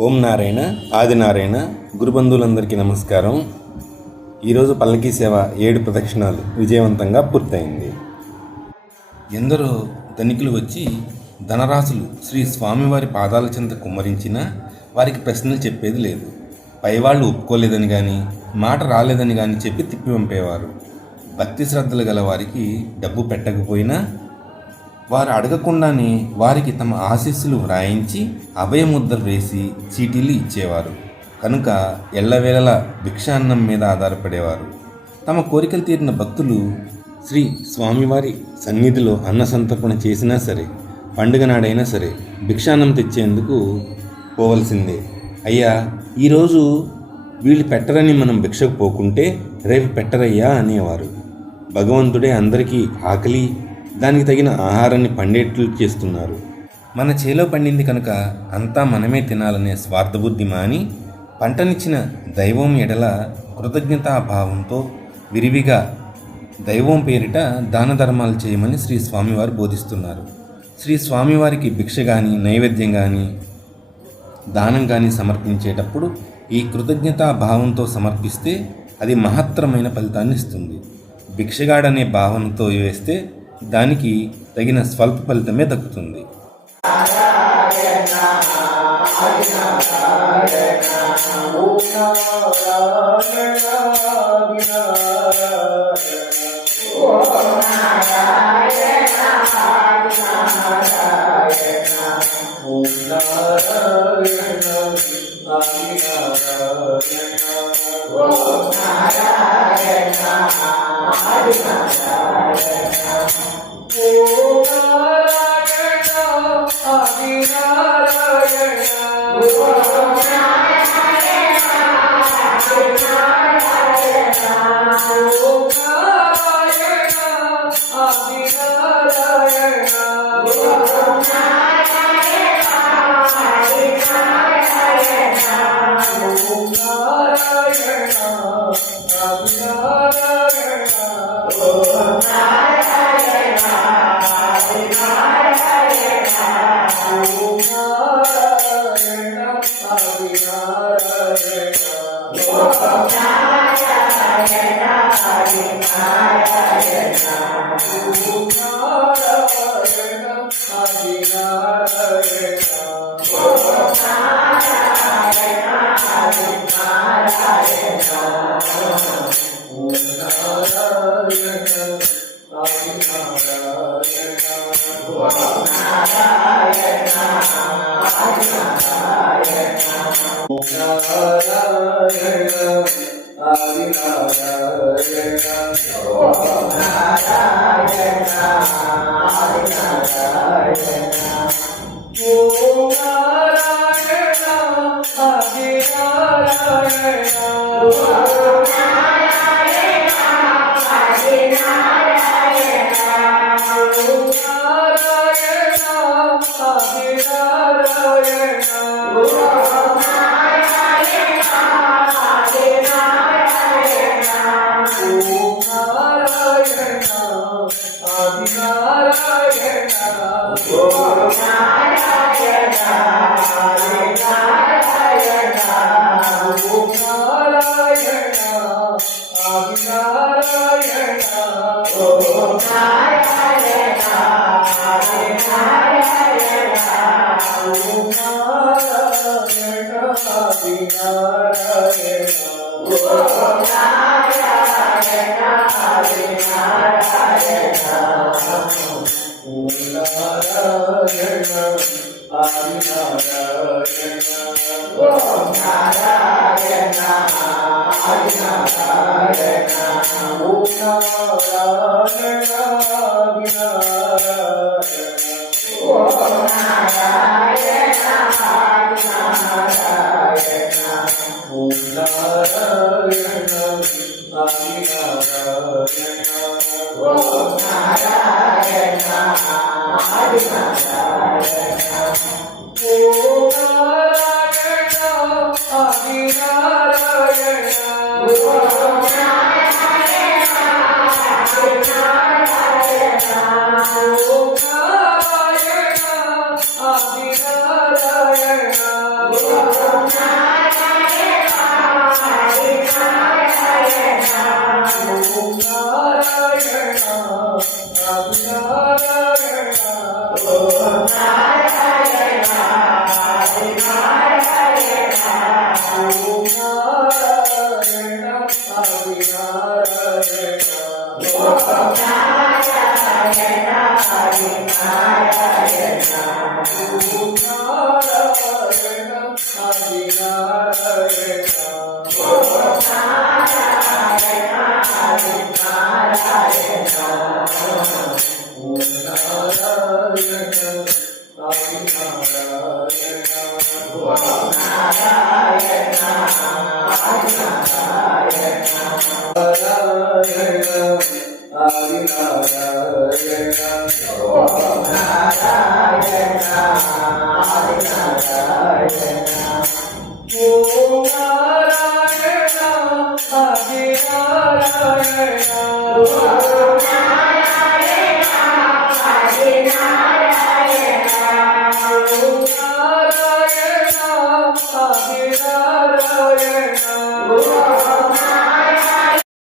ఓం నారాయణ ఆదినారాయణ గురుబంధువులందరికీ నమస్కారం. ఈరోజు పల్లకీ సేవ 7 ప్రదక్షిణాలు విజయవంతంగా పూర్తయింది. ఎందరో ధనికులు వచ్చి ధనరాశులు శ్రీ స్వామివారి పాదాల చెంత కుమ్మరించినా వారికి ప్రశ్నలు చెప్పేది లేదు. పైవాళ్ళు ఒప్పుకోలేదని కానీ మాట రాలేదని కానీ చెప్పి తిప్పి పంపేవారు. భక్తి శ్రద్ధలు గల వారికి డబ్బు పెట్టకపోయినా వారు అడగకుండానే వారికి తమ ఆశీస్సులు వ్రాయించి అభయముద్రలు వేసి చీటీలు ఇచ్చేవారు. కనుక ఎల్లవేళలా భిక్షాన్నం మీద ఆధారపడేవారు. తమ కోరికలు తీరిన భక్తులు శ్రీ స్వామివారి సన్నిధిలో అన్న సంతర్పణ చేసినా సరే, పండుగ నాడైనా సరే భిక్షాన్నం తెచ్చేందుకు పోవలసిందే. అయ్యా, ఈరోజు వీళ్ళు పెట్టరని మనం భిక్షకు పోకుంటే రేపు పెట్టరయ్యా అనేవారు. భగవంతుడే అందరికీ ఆకలి, దానికి తగిన ఆహారాన్ని పండేట్లు చేస్తున్నారు. మన చేలో పండింది కనుక అంతా మనమే తినాలనే స్వార్థబుద్ధి మాని పంటనిచ్చిన దైవం ఎడల కృతజ్ఞతాభావంతో విరివిగా దైవం పేరిట దాన ధర్మాలు చేయమని శ్రీ స్వామివారు బోధిస్తున్నారు. శ్రీ స్వామివారికి భిక్ష కానీ, నైవేద్యం కానీ, దానం కానీ సమర్పించేటప్పుడు ఈ కృతజ్ఞతాభావంతో సమర్పిస్తే అది మహత్తరమైన ఫలితాన్ని ఇస్తుంది. భిక్షగాడనే భావనతో వేస్తే దానికి తగిన స్వల్ప ఫలితమే దక్కుతుంది. Hare